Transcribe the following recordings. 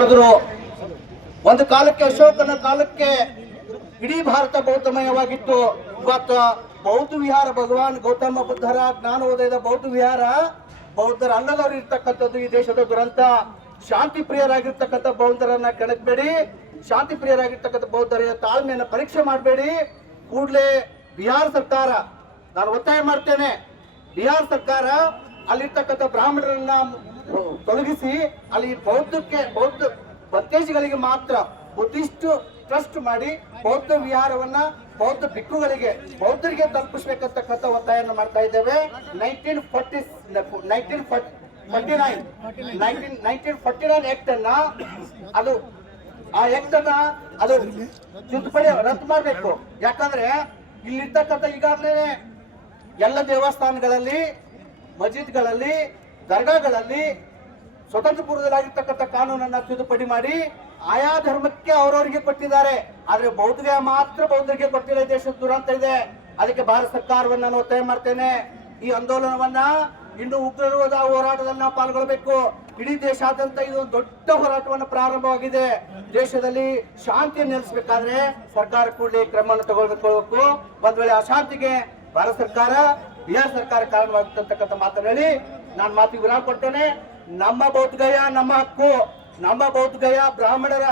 ಒಂದು ಕಾಲಕ್ಕೆ ಅಶೋಕನ ಕಾಲಕ್ಕೆ ಇಡೀ ಭಾರತ ಬೌದ್ಧಮಯವಾಗಿತ್ತು. ಇವತ್ತು ಬೌದ್ಧ ವಿಹಾರ ಭಗವಾನ್ ಗೌತಮ ಬುದ್ಧರ ಜ್ಞಾನೋದಯದ ಬೌದ್ಧ ವಿಹಾರ ಬೌದ್ಧರ ಅಲ್ಲದವರು ಇರ್ತಕ್ಕಂಥದ್ದು ಈ ದೇಶದ ದುರಂತ. ಶಾಂತಿ ಪ್ರಿಯರಾಗಿರ್ತಕ್ಕಂಥ ಬೌದ್ಧರನ್ನ ಕೆಣಕಬೇಡಿ, ಶಾಂತಿ ಪ್ರಿಯರಾಗಿರ್ತಕ್ಕಂಥ ಬೌದ್ಧರ ತಾಳ್ಮೆಯನ್ನು ಪರೀಕ್ಷೆ ಮಾಡಬೇಡಿ. ಕೂಡಲೇ ಬಿಹಾರ ಸರ್ಕಾರ, ನಾನು ಒತ್ತಾಯ ಮಾಡ್ತೇನೆ, ಬಿಹಾರ ಸರ್ಕಾರ ಅಲ್ಲಿರ್ತಕ್ಕಂಥ ಬ್ರಾಹ್ಮಣರನ್ನ ತೊಲಗಿಸಿ ಅಲ್ಲಿ ಬೌದ್ಧ ಬತ್ತೇಜಿಗಳಿಗೆ ಮಾತ್ರ ಬುದ್ಧಿಸ್ಟ್ ಟ್ರಸ್ಟ್ ಮಾಡಿ ಬೌದ್ಧ ವಿಹಾರವನ್ನ ಬೌದ್ಧ ಭಿಕ್ಕುಗಳಿಗೆ ಬೌದ್ಧರಿಗೆ ತಲುಪಿಸಬೇಕಂತಕ್ಕಂಥ ಒತ್ತಾಯವನ್ನು ಮಾಡ್ತಾ ಇದ್ದೇವೆ. 1949 ಆಕ್ಟ್ ಅನ್ನ ಅದು ತಿದ್ದುಪಡಿ ರದ್ದು ಮಾಡಬೇಕು. ಯಾಕಂದ್ರೆ ಇಲ್ಲಿರ್ತಕ್ಕಂಥ ಈಗಾಗಲೇ ಎಲ್ಲ ದೇವಸ್ಥಾನಗಳಲ್ಲಿ, ಮಸ್ಜಿದ್ಗಳಲ್ಲಿ, ದರ್ಗಾಗಳಲ್ಲಿ ಸ್ವತಂತ್ರ ಪೂರ್ವದಲ್ಲಾಗಿರ್ತಕ್ಕಂಥ ಕಾನೂನನ್ನ ತಿದ್ದುಪಡಿ ಮಾಡಿ ಆಯಾ ಧರ್ಮಕ್ಕೆ ಅವರವರಿಗೆ ಕೊಟ್ಟಿದ್ದಾರೆ. ಆದ್ರೆ ಬೌದ್ಧಗೆ ಮಾತ್ರ ಬೌದ್ಧರಿಗೆ ಕೊಟ್ಟಿಲ್ಲ. ದೇಶದ ದುರಂತ ಇದೆ. ಅದಕ್ಕೆ ಭಾರತ ಸರ್ಕಾರವನ್ನ ನಾನು ಒತ್ತಾಯ ಮಾಡ್ತೇನೆ, ಈ ಆಂದೋಲನವನ್ನ ಇನ್ನು ಉಗ್ರವಾದ ಹೋರಾಟದಲ್ಲಿ ನಾವು ಪಾಲ್ಗೊಳ್ಳಬೇಕು. ಇಡೀ ದೇಶಾದ್ಯಂತ ಇದು ದೊಡ್ಡ ಹೋರಾಟವನ್ನು ಪ್ರಾರಂಭವಾಗಿದೆ. ದೇಶದಲ್ಲಿ ಶಾಂತಿ ನೆಲೆಸಬೇಕಾದ್ರೆ ಸರ್ಕಾರ ಕೂಡಲೇ ಕ್ರಮವನ್ನು ತಗೊಳ್ಬೇಕು. ಒಂದ್ ವೇಳೆ ಅಶಾಂತಿಗೆ ಭಾರತ ಸರ್ಕಾರ, ಬಿಹಾರ ಸರ್ಕಾರ ಕಾರಣವಾಗುತ್ತಂತಕ್ಕಂಥ ಮಾತನ್ನು ಹೇಳಿ ನಾನು ಮಾತಿಗೆ ವಿರಾಮ ಕೊಡ್ತೇನೆ. ನಮ್ಮ ಬೌದ್ಧಗಯ ನಮ್ಮ ಹಕ್ಕು, ನಮ್ಮ ಬೌದ್ಧಗಯ ಬ್ರಾಹ್ಮಣರ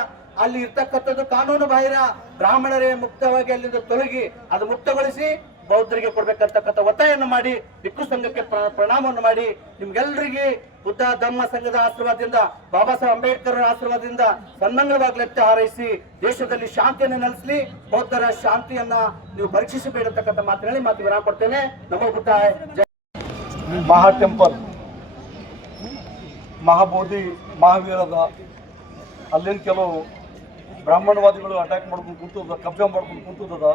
ಅಲ್ಲಿ ಇರ್ತಕ್ಕಂಥದ್ದು ಕಾನೂನು ಬಾಹಿರ. ಬ್ರಾಹ್ಮಣರೇ ಮುಕ್ತವಾಗಿ ಅಲ್ಲಿಂದ ತೊಲಗಿ ಅದು ಮುಕ್ತಗೊಳಿಸಿ ಬೌದ್ಧರಿಗೆ ಕೊಡ್ಬೇಕಂತಕ್ಕಂಥ ಒತ್ತಾಯವನ್ನು ಮಾಡಿ ಭಿಕ್ಷು ಸಂಘಕ್ಕೆ ಪ್ರಣಾಮವನ್ನು ಮಾಡಿ ನಿಮ್ಗೆಲ್ಲರಿಗೆ ಬುದ್ಧ ಧಮ್ಮ ಸಂಘದ ಆಶೀರ್ವಾದದಿಂದ, ಬಾಬಾ ಸಾಹೇಬ್ ಅಂಬೇಡ್ಕರ್ ಆಶೀರ್ವಾದದಿಂದ ಸನ್ಮಂಗಲವಾಗ್ಲತ್ತೆ ಹಾರೈಸಿ ದೇಶದಲ್ಲಿ ಶಾಂತಿಯನ್ನು ನೆಲೆಸಲಿ. ಬೌದ್ಧರ ಶಾಂತಿಯನ್ನ ನೀವು ಪರೀಕ್ಷಿಸಬೇಕಂತಕ್ಕಂಥ ಮಾತಿನಲ್ಲಿ ಮಾತು ವಿರಾಮ ಕೊಡ್ತೇನೆ. ನಮೋ ಬುದ್ಧಾಯ. ಮಹಾ ಟೆಂಪಲ್ ಮಹಾಬೋಧಿ ಮಹಾವೀರದ ಅಲ್ಲಿನ ಕೆಲವು ಬ್ರಾಹ್ಮಣವಾದಿಗಳು ಅಟ್ಯಾಕ್ ಮಾಡ್ಕೊಂಡು ಕೂತದ, ಕಬ್ಜಾ ಮಾಡ್ಕೊಂಡು ಕೂತದ.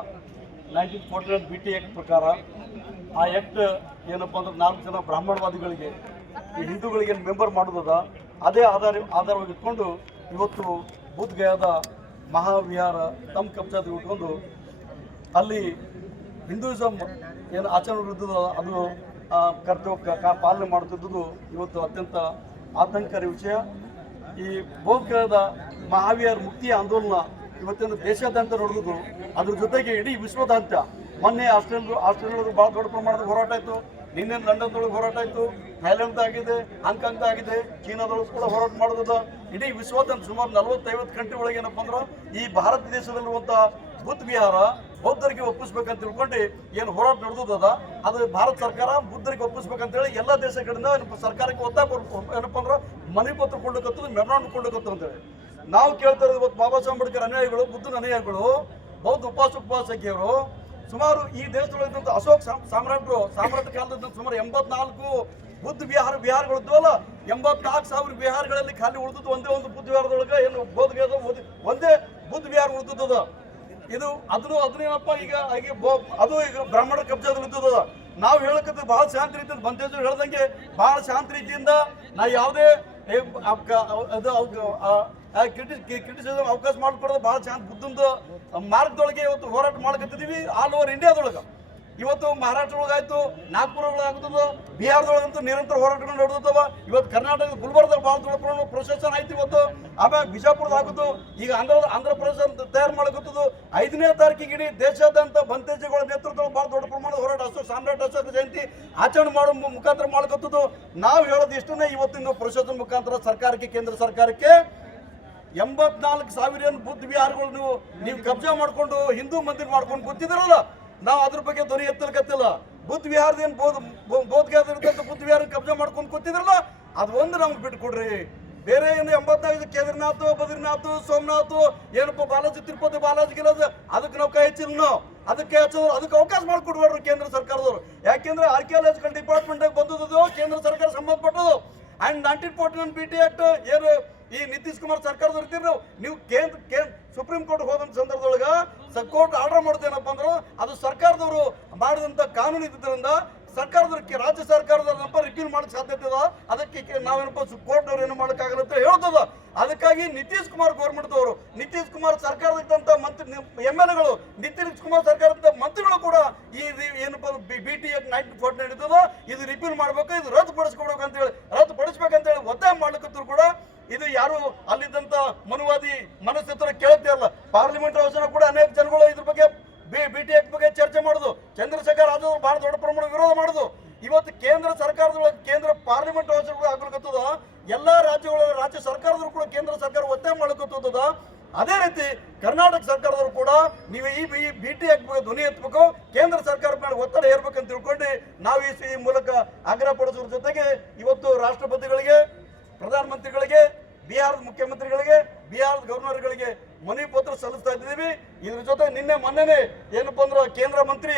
1949 BT ಆ್ಯಕ್ಟ್ ಪ್ರಕಾರ ಆ ಆ್ಯಕ್ಟ್ ಏನಪ್ಪ ಅಂದ್ರೆ 4 ಜನ ಬ್ರಾಹ್ಮಣವಾದಿಗಳಿಗೆ ಈ ಹಿಂದೂಗಳಿಗೆ ಮೆಂಬರ್ ಮಾಡೋದದ. ಅದೇ ಆಧಾರವಾಗಿ ಇಟ್ಕೊಂಡು ಇವತ್ತು ಬುದ್ಧ ಗಯಾದ ಮಹಾವಿಹಾರ ತಮ್ಮ ಕಬ್ಜಾದ ಇಟ್ಕೊಂಡು ಅಲ್ಲಿ ಹಿಂದೂಯಿಸಮ್ ಏನು ಆಚರಣೆ ಇರ್ತದ ಅದು ಕರ್ತವ್ಯ ಪಾಲನೆ ಮಾಡ್ತಿದ್ದುದು ಇವತ್ತು ಅತ್ಯಂತ ಆತಂಕಕಾರಿ ವಿಷಯ. ಈ ಬೌದ್ಧ ಗಯಾದ ಮಹಾವೀರ ಮುಕ್ತಿಯ ಆಂದೋಲನ ಇವತ್ತಿನ ದೇಶಾದ್ಯಂತ ನಡೆದು ಅದ್ರ ಜೊತೆಗೆ ಇಡೀ ವಿಶ್ವದಾದ್ಯಂತ ಮೊನ್ನೆ ಆಸ್ಟ್ರೇಲಿಯಾದೊಳಗೆ ಭಾಳ ದೊಡ್ಡ ಪ್ರಮಾಣದ ಹೋರಾಟ ಆಯಿತು. ನಿನ್ನೆ ಲಂಡನ್ದೊಳಗೆ ಹೋರಾಟ ಆಯಿತು, ಥೈಲ್ಯಾಂಡ್ ಆಗಿದೆ, ಹಾಂಗ್ಕಾಂಗ್ ಆಗಿದೆ, ಚೀನಾದೊಳಗೆ ಕೂಡ ಹೋರಾಟ ಮಾಡೋದ. ಇಡೀ ವಿಶ್ವದಾದ್ಯಂತ ಸುಮಾರು 40-50 ಕಂಟ್ರಿ ಒಳಗೆ ಏನಪ್ಪ ಅಂದ್ರೆ ಈ ಭಾರತ ದೇಶದಲ್ಲಿರುವಂಥ ಬುದ್ಧ ವಿಹಾರ ಬೌದ್ಧರಿಗೆ ಒಪ್ಪಿಸ್ಬೇಕಂತ ತಿಳ್ಕೊಂಡು ಏನು ಹೋರಾಟ ನಡೆದದ ಅದು ಭಾರತ ಸರ್ಕಾರ ಬುದ್ಧರಿಗೆ ಒಪ್ಪಿಸ್ಬೇಕಂತೇಳಿ ಎಲ್ಲ ದೇಶಗಳಿಂದ ಸರ್ಕಾರಕ್ಕೆ ಒತ್ತಾಯ ಏನಪ್ಪ ಅಂದ್ರೆ ಮನವಿ ಪತ್ರ ಕೊಡ್ಲಿಕ್ಕತ್ತದ, ಮೆಮೊರಾಂಡಮ್ ಕೊಡ್ಲಿಕ್ಕತ್ತದ ಅಂತೇಳಿ ನಾವು ಕೇಳ್ತಾ ಇರೋದು. ಇವತ್ತು ಬಾಬಾ ಸಾಹೇಬ್ ಅಂಬೇಡ್ಕರ್ ಅನುಯಾಯಿಗಳು, ಬುದ್ಧನ ಅನುಯಾಯಿಗಳು, ಬೌದ್ಧ ಉಪಾಸಕಿಯರು ಸುಮಾರು ಈ ದೇಶದೊಳಗಿದ್ದಂಥ ಅಶೋಕ್ ಸಾಮ್ರಾಜ್ಯ ಕಾಲದ ಸುಮಾರು 84 ಬುದ್ಧ ವಿಹಾರಗಳಿದ್ವಲ್ಲ. 84,000 ವಿಹಾರಗಳಲ್ಲಿ ಖಾಲಿ ಉಳಿದದ್ದು ಒಂದೇ ಒಂದು ಬುದ್ಧ ವಿಹಾರದೊಳಗೆ ಏನು ಬೋಧಗಯದ ಒಂದೇ ಬುದ್ಧ ವಿಹಾರ ಉಳಿದದ. ಇದು ಅದನ್ನೇನಪ್ಪ ಈಗ ಅದು ಈಗ ಬ್ರಾಹ್ಮಣರ ಕಬ್ಜಾದಲ್ಲಿ ಇದ್ದದ. ನಾವು ಹೇಳಕತ್ತ ಭಾಳ ಶಾಂತಿ ರೀತಿಯಿಂದ ಬಂತೇಜು ಹೇಳ್ದಂಗೆ ಭಾಳ ಶಾಂತಿ ರೀತಿಯಿಂದ ನಾ ಯಾವುದೇ ಕ್ರಿಟಿಸಿಸಮ್ ಅವಕಾಶ ಮಾಡಿಕೊಡೋದು ಭಾಳ ಶಾಂತಿ ಬುದ್ಧಂದು ಮಾರ್ಗದೊಳಗೆ ಇವತ್ತು ಹೋರಾಟ ಮಾಡ್ಕೊತಿದ್ದೀವಿ. ಆಲ್ ಓವರ್ ಇಂಡಿಯಾದೊಳಗೆ ಇವತ್ತು ಮಹಾರಾಷ್ಟ್ರ ಒಳಗಾಯ್ತು, ನಾಗ್ಪುರ ಒಳಗಾಗ್ತದ, ಬಿಹಾರದೊಳಗಂತೂ ನಿರಂತರ ಹೋರಾಟಗಳು ನಡೆದವ. ಇವತ್ತು ಕರ್ನಾಟಕದ ಗುಲ್ಬರ್ಗದಲ್ಲಿ ಭಾಳ ದೊಡ್ಡ ಪ್ರಮಾಣ ಪ್ರೊಸೆಷನ್ ಆಯ್ತು ಇವತ್ತು. ಆಮೇಲೆ ಬಿಜಾಪುರದ ಆಗುದು, ಈಗ ಆಂಧ್ರ ಪ್ರದೇಶ ತಯಾರು ಮಾಡಕತ್ತದು. 5ನೇ ತಾರೀಕಿಗೆ ಇಡೀ ದೇಶಾದ್ಯಂತ ಬಂತೇಜಿಗಳ ನೇತೃತ್ವದಲ್ಲಿ ಭಾಳ ದೊಡ್ಡ ಪ್ರಮಾಣದ ಹೋರಾಟ ಸಾಮ್ರಾಟ್ ಅಶೋಕ ಜಯಂತಿ ಆಚರಣೆ ಮಾಡೋ ಮುಖಾಂತರ ಮಾಡಕತ್ತದು. ನಾವು ಹೇಳೋದು ಇಷ್ಟನ್ನೇ, ಇವತ್ತಿನ ಪ್ರೊಸೆಷನ್ ಮುಖಾಂತರ ಸರ್ಕಾರಕ್ಕೆ, ಕೇಂದ್ರ ಸರ್ಕಾರಕ್ಕೆ 84,000 ಬುದ್ಧ ವಿಹಾರಗಳು ನೀವು ಕಬ್ಜಾ ಮಾಡ್ಕೊಂಡು ಹಿಂದೂ ಮಂದಿರ ಮಾಡ್ಕೊಂಡು ಗೊತ್ತಿದ್ರಲ್ಲ, ನಾವು ಅದ್ರ ಬಗ್ಗೆ ಧ್ವನಿ ಎತ್ತಲಿಕತ್ತಿಲ್ಲ. ಬುದ್ಧ ವಿಹಾರದೇನು ಬೋಧಗಯಾದಿರ್ತಂತ ಬುದ್ಧ ವಿಹಾರ ಕಬ್ಜಾ ಮಾಡ್ಕೊಂಡು ಕೂತಿದ್ರಲ್ಲ, ಅದು ಒಂದು ನಮ್ಗೆ ಬಿಟ್ಟು ಕೊಡ್ರಿ. ಬೇರೆ ಏನು 85 ಕೇದಾರ್ನಾಥ್, ಬದ್ರಿನಾಥ್, ಸೋಮನಾಥ್, ಏನಪ್ಪ ಬಾಲಾಜಿ, ತಿರುಪತಿ ಬಾಲಾಜಿ ಗಿಲಾಜ್ ಅದಕ್ಕೆ ನಾವು ಕೈ ಹಚ್ಚಿಲ್ಲ. ನಾವು ಅದಕ್ಕೆ ಅವಕಾಶ ಮಾಡಿಕೊಡ್ಬೇಡ್ರಿ ಕೇಂದ್ರ ಸರ್ಕಾರದವರು. ಯಾಕೆಂದ್ರೆ ಆರ್ಕಿಯಾಲಜಿಕಲ್ ಡಿಪಾರ್ಟ್ಮೆಂಟ್ ಬಂದದ್ದು ಕೇಂದ್ರ ಸರ್ಕಾರ ಸಂಬಂಧಪಟ್ಟದು. ಅಂಡ್ 1949 BT ಆಕ್ಟ್ ಏನು ಈ ನಿತೀಶ್ ಕುಮಾರ್ ಸರ್ಕಾರದವ್ರು ಇದ್ದೀರಿ ನೀವು ಸುಪ್ರೀಂ ಕೋರ್ಟ್ ಹೋದಂತ ಸಂದರ್ಭದೊಳಗೆ ಕೋರ್ಟ್ ಆರ್ಡರ್ ಮಾಡೋದೇನಪ್ಪ ಅಂದ್ರೆ ಅದು ಸರ್ಕಾರದವರು ಮಾಡಿದಂಥ ಕಾನೂನು ಇದ್ದಿದ್ದರಿಂದ ಸರ್ಕಾರದಕ್ಕೆ ರಾಜ್ಯ ಸರ್ಕಾರದಪ್ಪ ರಿಪೀಲ್ ಮಾಡಕ್ಕೆ ಸಾಧ್ಯತೆ ಅದ. ಅದಕ್ಕೆ ನಾವೇನಪ್ಪ ಕೋರ್ಟ್ನವ್ರು ಏನು ಮಾಡೋಕ್ಕಾಗಲ್ಲ ಅಂತ ಹೇಳ್ತದ. ಅದಕ್ಕಾಗಿ ನಿತೀಶ್ ಕುಮಾರ್ ಗೌರ್ಮೆಂಟ್ದವರು, ನಿತೀಶ್ ಕುಮಾರ್ ಸರ್ಕಾರದಂತ ಮಂತ್ರಿ MLAಗಳು, ನಿತೀಶ್ ಕುಮಾರ್ ಸರ್ಕಾರದ ಮಂತ್ರಿಗಳು ಕೂಡ ಈ ಏನಪ್ಪ BT ಆಕ್ಟ್ 1949 ಇದ್ದದ ಇದು ರಿಪೀಲ್ ಮಾಡ್ಬೇಕು, ಇದು ರದ್ದುಪಡಿಸ್ಕೊಡ್ಬೇಕು ಅಂತೇಳಿ ರದ್ದುಪಡಿಸ್ಬೇಕಂತೇಳಿ ಒತ್ತಾಯ ಮಾಡ್ಲಿಕ್ಕಂತೂ ಕೂಡ ಇದು ಯಾರು ಅಲ್ಲಿದ್ದಂತ ಮನುವಾದಿ ಮನಸ್ಥಿತರ ಕೇಳುತ್ತೇ ಅಲ್ಲ. ಪಾರ್ಲಿಮೆಂಟ್ ಹೌಸ್ನ ಕೂಡ ಅನೇಕ ಜನಗಳು ಇದ್ರ ಬಗ್ಗೆ BT Act ಬಗ್ಗೆ ಚರ್ಚೆ ಮಾಡುದು, ಚಂದ್ರಶೇಖರ್ ಆಜಾದ್ ಬಹಳ ದೊಡ್ಡ ಪ್ರಮಾಣ ವಿರೋಧ ಮಾಡುದು. ಇವತ್ತು ಕೇಂದ್ರ ಸರ್ಕಾರದೊಳಗೆ ಕೇಂದ್ರ ಪಾರ್ಲಿಮೆಂಟ್ ಹೌಸ್ ಕೂಡ ಆಗ್ಲಿಕ್ಕತ್ತದ, ಎಲ್ಲಾ ರಾಜ್ಯ ಸರ್ಕಾರದವರು ಕೂಡ ಕೇಂದ್ರ ಸರ್ಕಾರ ಒತ್ತಾಯ ಮಾಡ್ಲಿಕ್ಕತ್ತದ. ಅದೇ ರೀತಿ ಕರ್ನಾಟಕ ಸರ್ಕಾರದವರು ಕೂಡ ನೀವು ಈ BT Act ಬಗ್ಗೆ ಧ್ವನಿ ಎತ್ತಬೇಕು, ಕೇಂದ್ರ ಸರ್ಕಾರ ಮೇಲೆ ಒತ್ತಡ ಹೇರ್ಬೇಕಂತ ತಿಳ್ಕೊಂಡು ನಾವು ಈ ಮೂಲಕ ಆಗ್ರಹ ಪಡಿಸೋದ್ರ ಜೊತೆಗೆ ಇವತ್ತು ರಾಷ್ಟ್ರಪತಿಗಳಿಗೆ, ಪ್ರಧಾನಮಂತ್ರಿಗಳಿಗೆ, ಬಿಹಾರದ ಮುಖ್ಯಮಂತ್ರಿಗಳಿಗೆ, ಬಿಹಾರದ ಗವರ್ನರ್ಗಳಿಗೆ ಮನವಿ ಪತ್ರ ಸಲ್ಲಿಸ್ತಾ ಇದ್ದೀವಿ. ಇದ್ರ ಜೊತೆ ಮೊನ್ನೆನೆ ಏನಪ್ಪಾ ಅಂದ್ರೆ ಕೇಂದ್ರ ಮಂತ್ರಿ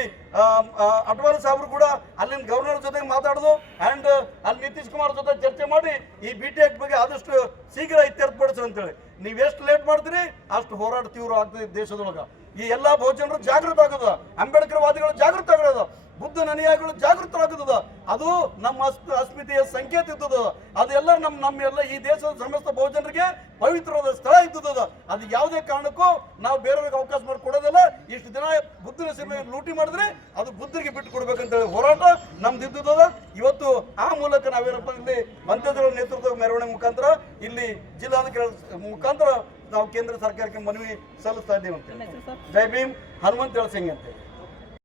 ಅಡ್ವಾಣಿ ಸಾಹೇಬರು ಕೂಡ ಅಲ್ಲಿನ ಗವರ್ನರ್ ಜೊತೆಗೆ ಮಾತಾಡೋದು ಅಂಡ್ ಅಲ್ಲಿ ನಿತೀಶ್ ಕುಮಾರ್ ಜೊತೆ ಚರ್ಚೆ ಮಾಡಿ ಈ BT Act ಬಗ್ಗೆ ಆದಷ್ಟು ಶೀಘ್ರ ಇತ್ಯರ್ಥಪಡಿಸ್ರಿ ಅಂತೇಳಿ. ನೀವು ಎಷ್ಟು ಲೇಟ್ ಮಾಡ್ತೀರಿ ಅಷ್ಟು ಹೋರಾಟ ತೀವ್ರ ಆಗ್ತದೆ ದೇಶದೊಳಗ. ಈ ಎಲ್ಲಾ ಬಹುಜನರು ಜಾಗೃತ ಆಗೋದ, ಅಂಬೇಡ್ಕರ್ ವಾದಿಗಳು ಜಾಗೃತ ಆಗೋದ, ಬುದ್ಧನ ಅನುಯಾಯಿಗಳು ಜಾಗೃತರಾಗುತ್ತದ. ಅದು ನಮ್ಮ ಅಸ್ಮಿತೆಯ ಸಂಕೇತ ಇದ್ದದ. ಅದೆಲ್ಲ ನಮ್ಮೆಲ್ಲ ಈ ದೇಶದ ಸಮಸ್ತ ಬಹುಜನರಿಗೆ ಪವಿತ್ರವಾದ ಸ್ಥಳ ಇದ್ದದ. ಅದು ಯಾವುದೇ ಕಾರಣಕ್ಕೂ ನಾವು ಬೇರೆಯವ್ರಿಗೆ ಅವಕಾಶ ಮಾಡಿಕೊಡೋದಿಲ್ಲ. ಇಷ್ಟು ದಿನ ಬುದ್ಧನ ಸೇವೆ ಲೂಟಿ ಮಾಡಿದ್ರೆ ಅದು ಬುದ್ಧರಿಗೆ ಬಿಟ್ಟು ಕೊಡ್ಬೇಕಂತ ಹೇಳಿ ಹೋರಾಟ ನಮ್ದು ಇದ್ದದ. ಇವತ್ತು ಆ ಮೂಲಕ ನಾವೇನಪ್ಪ ಇಲ್ಲಿ ಮಂತ್ರಿಗಳ ನೇತೃತ್ವದ ಮೆರವಣಿಗೆ ಮುಖಾಂತರ ಇಲ್ಲಿ ಜಿಲ್ಲಾಧಿಕಾರಿ ಮುಖಾಂತರ ನಾವು ಕೇಂದ್ರ ಸರ್ಕಾರಕ್ಕೆ ಮನವಿ ಸಲ್ಲಿಸ್ತಾ ಇದ್ದೇವೆ ಅಂತ. ಜೈ ಭೀಮ್, ಹನುಮಂತ ಸಿಂಗ್ ಅಂತ.